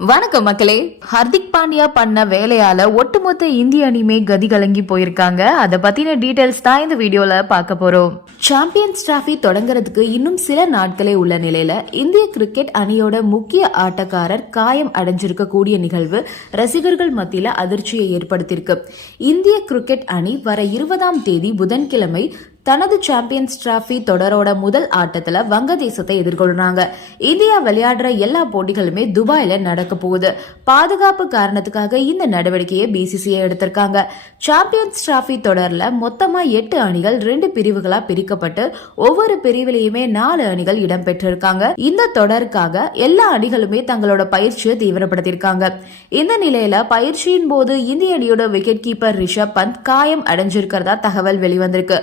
வணக்கம் மக்களே. ஹர்திக் பாண்டியா பண்ண வேலையால ஒட்டுமொத்த இந்திய அணிமே கதி கலங்கி போயிருக்காங்க. அதை பத்தின டீடைல்ஸ் தான் இந்த வீடியோல பார்க்க போறோம். சாம்பியன்ஸ் டிராஃபி தொடங்குறதுக்கு இன்னும் சில நாட்களே உள்ள நிலையில இந்திய கிரிக்கெட் அணியோட முக்கிய ஆட்டக்காரர் காயம் அடைஞ்சிருக்க கூடிய நிகழ்வு ரசிகர்கள் மத்தியில அதிர்ச்சியை ஏற்படுத்தியிருக்கு. இந்திய கிரிக்கெட் அணி வர இருபதாம் தேதி புதன்கிழமை தனது சாம்பியன்ஸ் டிராஃபி தொடரோட முதல் ஆட்டத்துல வங்கதேசத்தை எதிர்கொள்றாங்க. இந்தியா விளையாடுற எல்லா போட்டிகளுமே துபாயில நடக்க போகுது. பாதுகாப்பு காரணத்துக்காக இந்த நடவடிக்கையை பிசிசிஐ எடுத்திருக்காங்க. சாம்பியன்ஸ் டிராஃபி தொடர்ல மொத்தமா எட்டு அணிகள் ரெண்டு பிரிவுகளா பிரிக்கப்பட்டு ஒவ்வொரு பிரிவிலையுமே நாலு அணிகள் இடம்பெற்றிருக்காங்க. இந்த தொடருக்காக எல்லா அணிகளுமே தங்களோட பயிற்சியை தீவிரப்படுத்தியிருக்காங்க. இந்த நிலையில பயிற்சியின் போது இந்திய அணியோட விக்கெட் கீப்பர் ரிஷப் பந்த் காயம் அடைஞ்சிருக்கிறதா தகவல் வெளிவந்திருக்கு.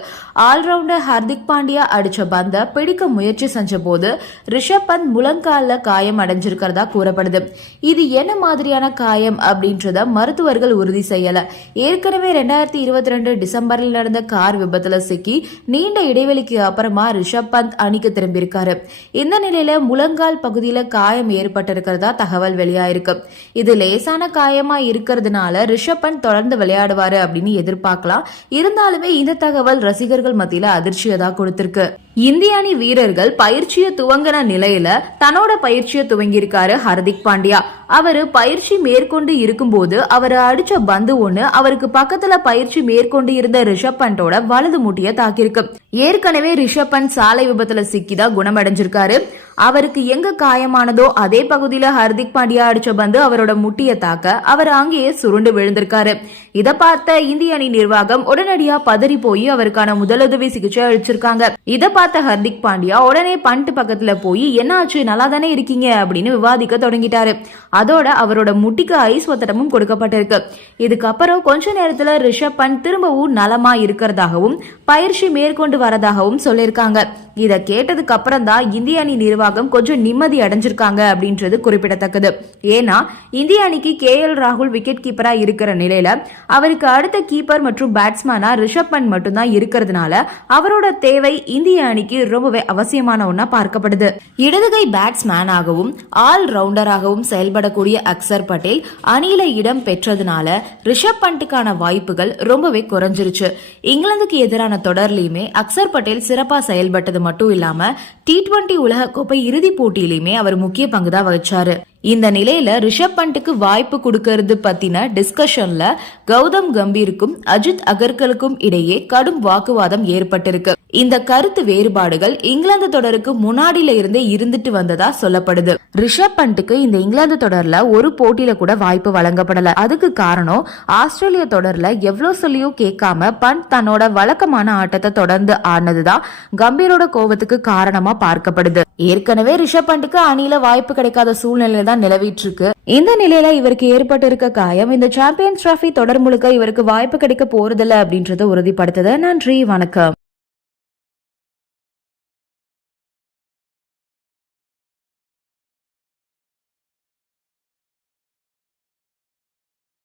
ஆல்ரவுண்டர் ஹர்திக் பாண்டியா அடிச்ச பந்த பிடிக்க முயற்சி செஞ்ச போது ரிஷப் பந்த் முழங்கால காயம் அடைஞ்சிருக்கிறதா கூறப்படுது. இது என்ன மாதிரியான காயம் அப்படின்றத மருத்துவர்கள் உறுதி செய்யல. ஏற்கனவே ரெண்டாயிரத்தி இருபத்தி ரெண்டு டிசம்பரில் நடந்த கார் விபத்துல சிக்கி நீண்ட இடைவெளிக்கு அப்புறமா ரிஷப் பந்த் அணிக்கு திரும்பியிருக்காரு. இந்த நிலையில முழங்கால் பகுதியில காயம் ஏற்பட்டிருக்கிறதா தகவல் வெளியாயிருக்கு. இது லேசான காயமா இருக்கிறதுனால ரிஷப் பந்த் தொடர்ந்து விளையாடுவாரு அப்படின்னு எதிர்பார்க்கலாம். இருந்தாலுமே இந்த தகவல் ரசிகர்கள் மத்தியில அதிர்ச்சியை தான் கொடுத்திருக்கு. இந்திய அணி வீரர்கள் பயிற்சியை துவங்கின நிலையில தன்னோட பயிற்சியை துவங்கியிருக்காரு ஹர்திக் பாண்டியா. அவரு பயிற்சி மேற்கொண்டு இருக்கும்போது அவர் அடிச்ச பந்து ஒண்ணு அவருக்கு பக்கத்துல பயிற்சி மேற்கொண்டு இருந்த ரிஷப் பண்டோட வலது மூட்டிய தாக்கியிருக்கு. ஏற்கனவே ரிஷப் பண்ட் சாலை விபத்துல சிக்கிதான் குணமடைஞ்சிருக்காரு. அவருக்கு எங்க காயமானதோ அதே பகுதியில ஹர்திக் பாண்டியா அடிச்ச பந்து அவரோட முட்டிய தாக்க அவர் அங்கேயே சுருண்டு விழுந்திருக்காரு. இத பார்த்த இந்திய அணி நிர்வாகம் உடனடியா பதறி போய் அவருக்கான முதலுதவி சிகிச்சை அளிச்சிருக்காங்க. இத பார்த்த ஹர்திக் பாண்டியா உடனே பண்ட் பக்கத்துல போய் என்னாச்சு? நல்லா தானே இருக்கீங்க? அப்படின்னு விவாதிக்க தொடங்கிட்டாரு. அதோட அவரோட முட்டிக்கு ஐஸ் ஒத்தடமும் கொடுக்கப்பட்டிருக்கு. இதுக்கப்புறம் கொஞ்ச நேரத்துல ரிஷப் பண்ட் திரும்பவும் நலமா இருக்கிறதாகவும் பயிற்சி மேற்கொண்டு வரதாகவும் சொல்லியிருக்காங்க. இத கேட்டதுக்கு அப்புறம் தான் இந்திய அணி நிர்வாகம் கொஞ்சம் நிம்மதி அடைஞ்சிருக்காங்க அப்படின்றது குறிப்பிடத்தக்கது. ஏன்னா இந்திய அணிக்கு கே. எல். ராகுல் விக்கெட் கீப்பரா இருக்கிற நிலையில அவருக்கு அடுத்த கீப்பர் மற்றும் பேட்ஸ்மேனா ரிஷப் பண்ட் மட்டும்தான் இருக்கிறதுனால அவரோட தேவை இந்திய அணிக்கு ரொம்பவே அவசியமான ஒண்ணா பார்க்கப்படுது. இடதுகை பேட்ஸ்மேனாகவும் ஆல் ரவுண்டராகவும் செயல்படக்கூடிய அக்சர் பட்டேல் அணியில இடம் பெற்றதுனால ரிஷப் பண்ட்டுக்கான வாய்ப்புகள் ரொம்பவே குறைஞ்சிருச்சு. இங்கிலாந்துக்கு எதிரான தொடர்லயுமே அக்சர் பட்டேல் சிறப்பா செயல்பட்டது மட்டும் இல்லாம டி டுவெண்டி உலகக்கோப்பை இறுதிப் போட்டியிலுமே அவர் முக்கிய பங்கு தான் வகிச்சாரு. இந்த நிலையில ரிஷப் பண்ட்டுக்கு வாய்ப்பு கொடுக்கறது பத்தின டிஸ்கஷன்ல கௌதம் கம்பீருக்கும் அஜித் அகர்கலுக்கும் இடையே கடும் வாக்குவாதம் ஏற்பட்டிருக்கு. இந்த கருத்து வேறுபாடுகள் இங்கிலாந்து தொடருக்கு முன்னாடியில இருந்தே இருந்துட்டு வந்ததா சொல்லப்படுது. ரிஷப் பண்ட்டுக்கு இந்த இங்கிலாந்து தொடர்ல ஒரு போட்டியில கூட வாய்ப்பு வழங்கப்படல. அதுக்கு காரணம் ஆஸ்திரேலிய தொடர்ல எவ்வளவு சொல்லியும் கேட்காம பண்ட் தன்னோட வழக்கமான ஆட்டத்தை தொடர்ந்து ஆடினதுதான் கம்பீரோட கோவத்துக்கு காரணமா பார்க்கப்படுது. ஏற்கனவே ரிஷப் பண்ட்டுக்கு அணியில வாய்ப்பு கிடைக்காத சூழ்நிலை தான் நிலவிட்டு இருக்கு இந்த நிலையில இவருக்கு ஏற்பட்டு இருக்க காயம் இந்த சாம்பியன்ஸ் டிராஃபி தொடர் முழுக்க இவருக்கு வாய்ப்பு கிடைக்க போறதில்ல அப்படின்றத உறுதிப்படுத்துது. நன்றி வணக்கம்.